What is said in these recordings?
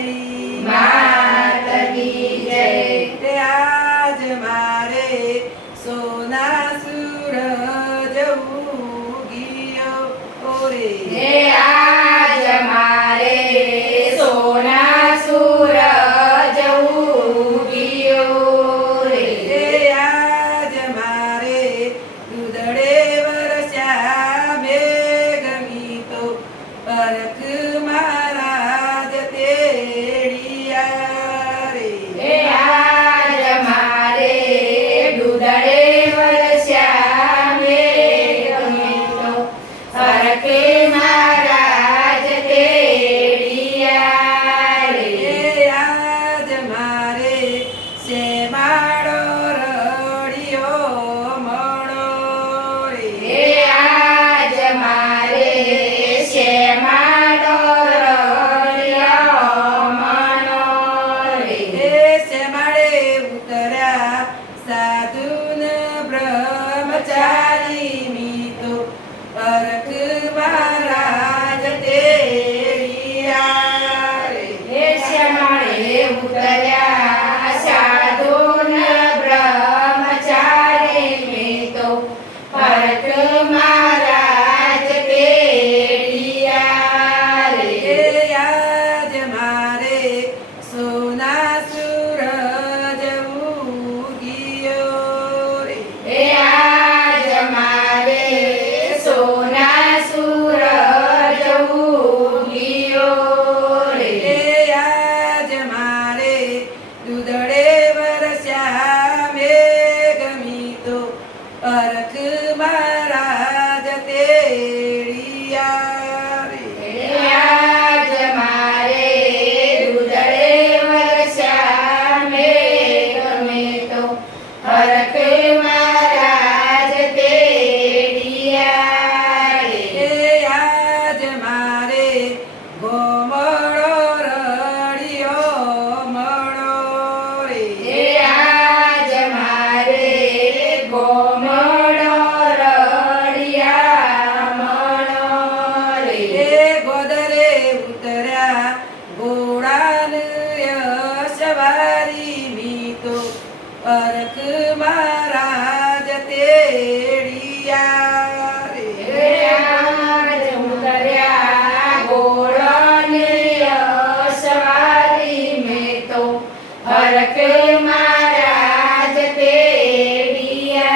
काली मात की जय। ते आज मारे सोना सूरज उगियो रे हे आज मारे सोना सूरज उगियो रे। ते आज मारे दुधड़े वरस्या मेघमीतो परख महाराज तेड़िया रे। हे आज मारे दुधड़े वरस्या मेघमीतो परख महाराज तेड़िया रे। हे आज मारे शेमाड़ो रड़ियो मणो रे। हे आज मारे श्यामाडो रड़ियो मणो रे। हे शेमाड़े उतर्या साधुन ब्रह्मचारी मीतो परख महाराज तेड़िया रे। हे श्यामाळे उतर्या साधून ब्रह्मचारी मीतो परख महाराज तेड़िया रे। हे आज मारे सोना सूरज उगियो रे। हे आज मारे सोना सूरज उगियो रे। हे आज मारे दुधड़े वरस्या मेघमीतो परख महाराज तेड़िया रे। हे आज मारे दुधड़े वर्षा मेघमीतो परख महाराज तेड़िया रे। हे आज मारे गोमड़ो रड़ियो मणो रे। हे आज मारे गोमड़ो रड़िया मणो रे। हे गोदरे उतर्या घोडान यशवारी मीतो परख महाराज तेड़िया रे। हे आज उतर्या घोड़ाने सवारी में तो परख महाराज तेड़िया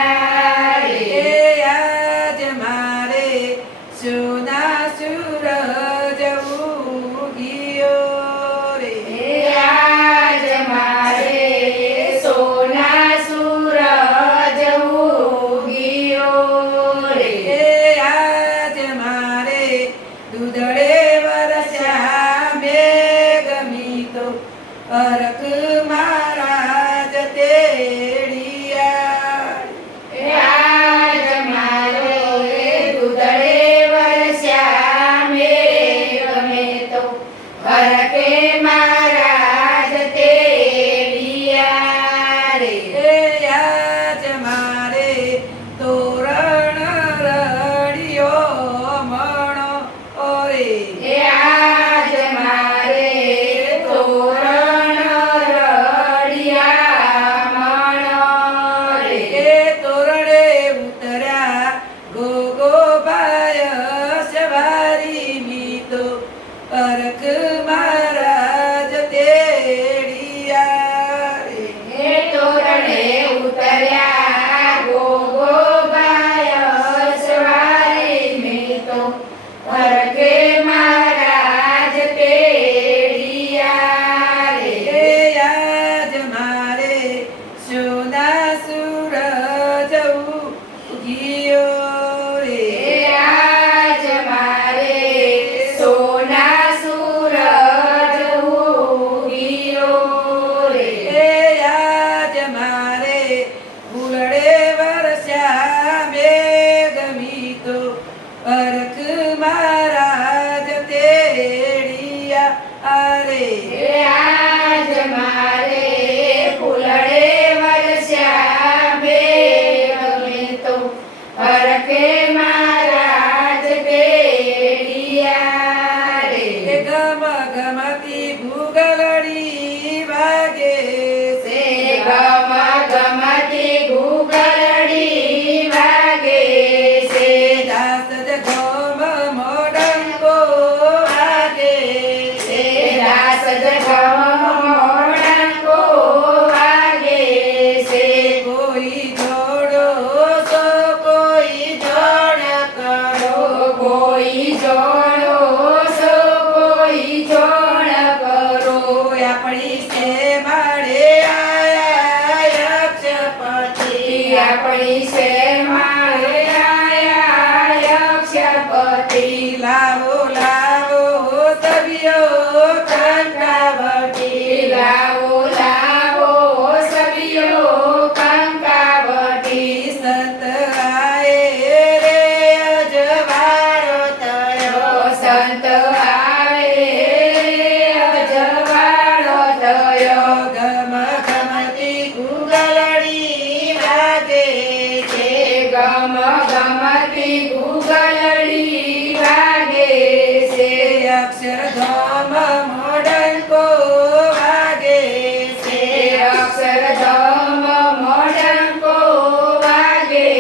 रे। हे आज मारे सोना सूरज उगियो रे। हे आज मारे सोना सूरज उगियो रे। हे आज मारे दुधड़े वरस्या मेघमीतो परख महाराज तेड़िया रे। हे आज मारे दुधड़े वर्षा मेघमीतो परख महाराज तेड़िया रे। हे आज मारे तोरण रड़ियो मणो रे। हे आज मारे तोरण रड़िया मणो रे। हे तोरणे उतर्या गोगोबाय सवारी मीतो परख महाराज तेड़िया रे। हे तोरणे उतर्या गोगोबाय सवारी में तो परख महाराज तेड़िया रे। हे आज मारे सोना सूरज उगियो रे। हे आज मारे सोना सूरज उगियो रे। हे आज मारे फूलड़े वरस्या मेघमीतो परख महाराज तेड़िया रे। हे आज मारे फुलड़े वर्षा मेघमीतो परख महाराज तेड़िया रे। हे गम गमती भूगल અક્ષરધામ મોડંકો વાગે તે છે અક્ષરધામ મોડંકો વાગે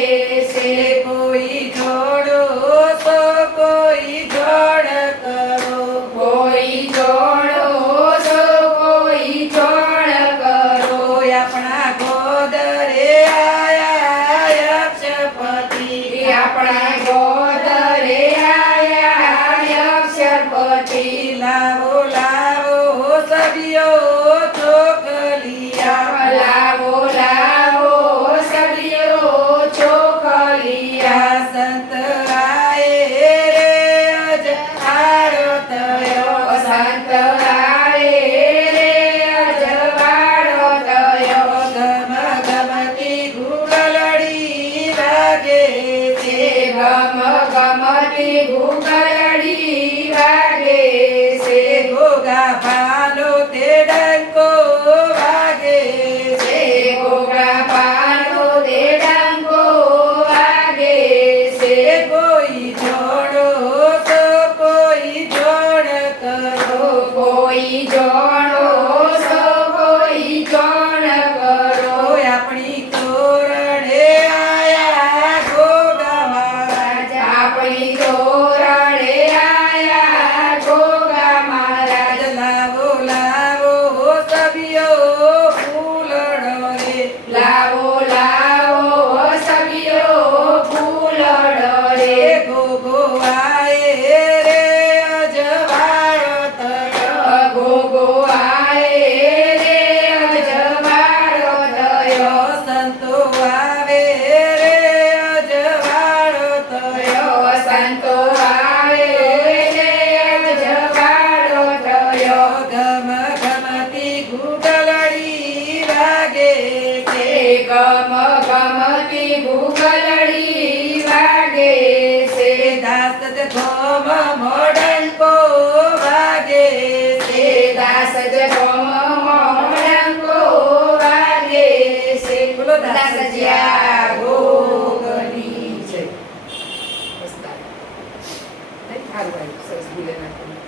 છે. કોઈ જોડો તો કોઈ જોડ કરો કોઈ જોડો તો કોઈ જોડ કરો. આપણા ગોદરે આયા અક્ષપતિ આપણા ગોદરે આયા અક્ષરપતિ. લાવો લાવો સભ્યો ચોખલિયા લાવો લાવો સબીઓ ચોખલિયા. સંત આયે રે અજવાળો થયો સંત આયે રે અજવાળો થયો. ગમ ગમતી ગુગલડી વાગે છે ગમ ગમતી ઘૂઘરડી વાગે છે. ગોગા ભાલો તે ડંકો વાગે તે છે ઘોઘા પાનો તે ડંકો વાગે છે. કોઈ જોડો તો કોઈ જોડ કરો કોઈ જોડો તો કોઈ જોડ કરો. આપણી તોરણે આયા ગોગા મહારાજ આપણી તોરણે આયા ઘોઘા મહારાજ. લાવો લાવો સભ્યો ફૂલડો રે લાવો લાવો સબીઓ ફૂલડો રે. ગોગો આયે રે અજવાળો થયો ગોગો આયે રે અજવાળો થયો. સંતો આવે રે અજવાળો થયો સંતો આવે રે અજવાળો થયો. ગમ ગમતી ગુગલડી વાગે છે ગમ ગમતી ઘૂઘરડી વાગે છે. દાસ ધોમ મોડંકો વાગે છે દાસ મોડંકો વાગે છે. બોલો દાસ દાસજીયા ગોગની જય. સારું આવ્યું સરસ બોલે નાખ્યું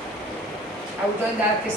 આવું તો દાંત કે